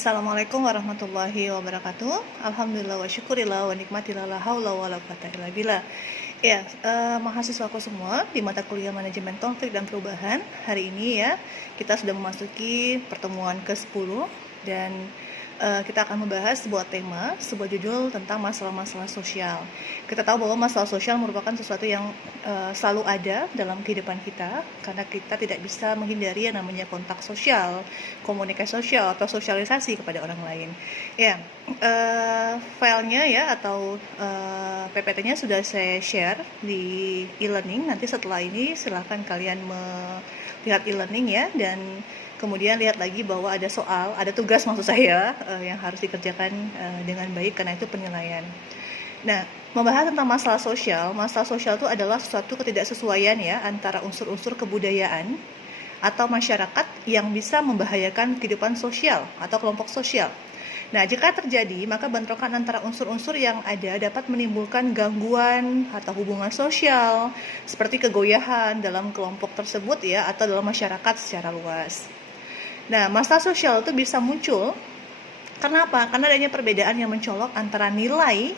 Assalamualaikum warahmatullahi wabarakatuh. Alhamdulillah wa syukurillah wa nikmatillah la haula wa la quwata illa billah. Ya, mahasiswaku semua di mata kuliah manajemen konflik dan perubahan. Hari ini ya, kita sudah memasuki pertemuan ke-10 dan kita akan membahas sebuah tema, sebuah judul tentang masalah-masalah sosial. Kita tahu bahwa masalah sosial merupakan sesuatu yang selalu ada dalam kehidupan kita, karena kita tidak bisa menghindari yang namanya kontak sosial, komunikasi sosial, atau sosialisasi kepada orang lain. Ya, filenya ya atau PPT-nya sudah saya share di e-learning. Nanti setelah ini silakan kalian melihat e-learning ya, dan kemudian lihat lagi bahwa ada soal, ada tugas maksud saya yang harus dikerjakan dengan baik, karena itu penilaian. Nah, membahas tentang masalah sosial itu adalah suatu ketidaksesuaian ya antara unsur-unsur kebudayaan atau masyarakat yang bisa membahayakan kehidupan sosial atau kelompok sosial. Nah, jika terjadi, maka bentrokan antara unsur-unsur yang ada dapat menimbulkan gangguan atau hubungan sosial, seperti kegoyahan dalam kelompok tersebut ya, atau dalam masyarakat secara luas. Nah, masalah sosial itu bisa muncul karena apa? Karena adanya perbedaan yang mencolok antara nilai,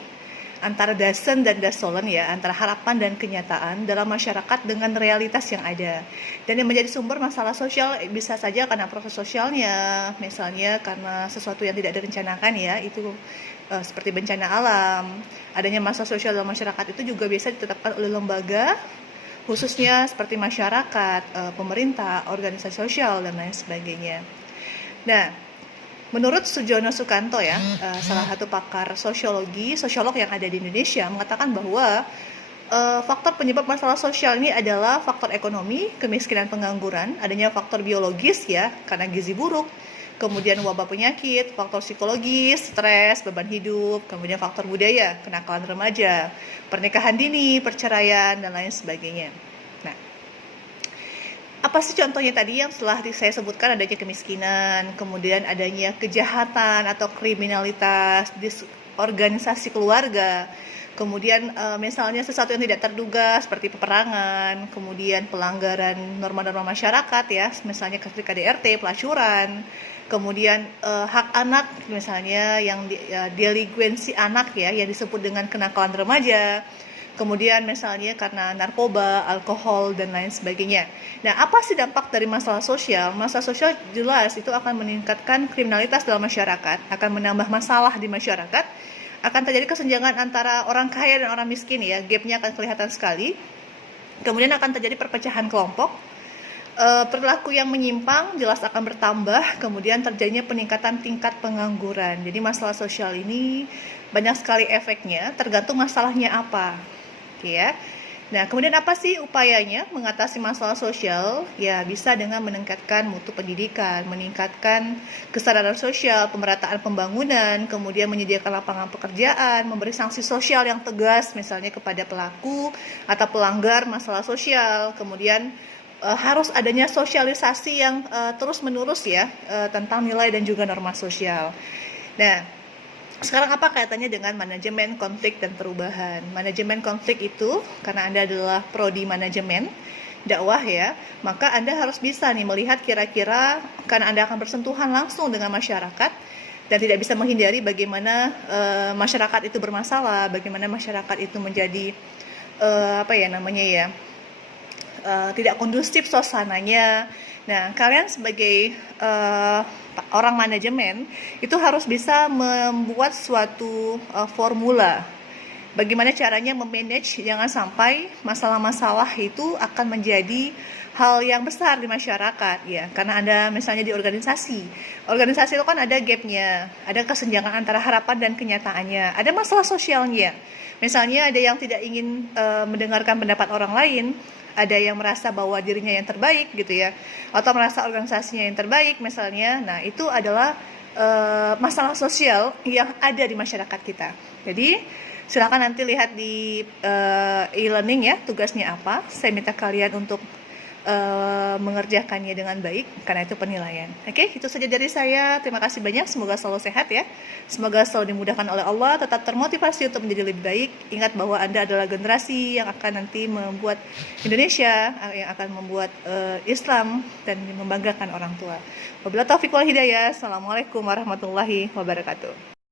antara dasen dan dasolen ya, antara harapan dan kenyataan dalam masyarakat dengan realitas yang ada. Dan yang menjadi sumber masalah sosial bisa saja karena proses sosialnya, misalnya karena sesuatu yang tidak direncanakan ya, itu seperti bencana alam. Adanya masalah sosial dalam masyarakat itu juga bisa ditetapkan oleh lembaga, khususnya seperti masyarakat, pemerintah, organisasi sosial, dan lain sebagainya. Nah, menurut Sujono Sukanto ya, salah satu pakar sosiolog yang ada di Indonesia, mengatakan bahwa faktor penyebab masalah sosial ini adalah faktor ekonomi, kemiskinan, pengangguran, adanya faktor biologis ya, karena gizi buruk, kemudian wabah penyakit, faktor psikologis, stres, beban hidup, kemudian faktor budaya, kenakalan remaja, pernikahan dini, perceraian, dan lain sebagainya. Nah, apa sih contohnya tadi yang setelah saya sebutkan? Adanya kemiskinan, kemudian adanya kejahatan atau kriminalitas di organisasi keluarga, kemudian misalnya sesuatu yang tidak terduga seperti peperangan, kemudian pelanggaran norma-norma masyarakat ya, misalnya seperti KDRT, pelacuran, kemudian hak anak misalnya yang delinkuensi anak ya, yang disebut dengan kenakalan remaja, kemudian misalnya karena narkoba, alkohol, dan lain sebagainya. Nah, apa sih dampak dari masalah sosial? Masalah sosial jelas itu akan meningkatkan kriminalitas dalam masyarakat, akan menambah masalah di masyarakat, akan terjadi kesenjangan antara orang kaya dan orang miskin ya, gapnya akan kelihatan sekali. Kemudian akan terjadi perpecahan kelompok, perilaku yang menyimpang jelas akan bertambah, kemudian terjadinya peningkatan tingkat pengangguran. Jadi masalah sosial ini banyak sekali efeknya, tergantung masalahnya apa. Oke ya. Nah, kemudian apa sih upayanya mengatasi masalah sosial? Ya, bisa dengan meningkatkan mutu pendidikan, meningkatkan kesadaran sosial, pemerataan pembangunan, kemudian menyediakan lapangan pekerjaan, memberi sanksi sosial yang tegas misalnya kepada pelaku atau pelanggar masalah sosial, kemudian harus adanya sosialisasi yang terus-menerus ya tentang nilai dan juga norma sosial. Nah, sekarang apa kaitannya dengan manajemen konflik dan perubahan? Manajemen konflik itu, karena Anda adalah prodi manajemen dakwah ya, maka Anda harus bisa nih melihat kira-kira, karena Anda akan bersentuhan langsung dengan masyarakat dan tidak bisa menghindari bagaimana masyarakat itu bermasalah, bagaimana masyarakat itu menjadi tidak kondusif suasananya. Nah, kalian sebagai orang manajemen itu harus bisa membuat suatu formula. Bagaimana caranya memanage, jangan sampai masalah-masalah itu akan menjadi hal yang besar di masyarakat ya. Karena Anda misalnya di organisasi itu kan ada gapnya, ada kesenjangan antara harapan dan kenyataannya, ada masalah sosialnya. Misalnya ada yang tidak ingin mendengarkan pendapat orang lain, ada yang merasa bahwa dirinya yang terbaik gitu ya, atau merasa organisasinya yang terbaik misalnya. Nah, itu adalah masalah sosial yang ada di masyarakat kita. Jadi silakan nanti lihat di e-learning ya, tugasnya apa. Saya minta kalian untuk mengerjakannya dengan baik, karena itu penilaian. Oke, itu saja dari saya. Terima kasih banyak, semoga selalu sehat ya. Semoga selalu dimudahkan oleh Allah, tetap termotivasi untuk menjadi lebih baik. Ingat bahwa Anda adalah generasi yang akan nanti membuat Indonesia, yang akan membuat Islam dan membanggakan orang tua. Wabillahi taufiq wal hidayah. Assalamualaikum warahmatullahi wabarakatuh.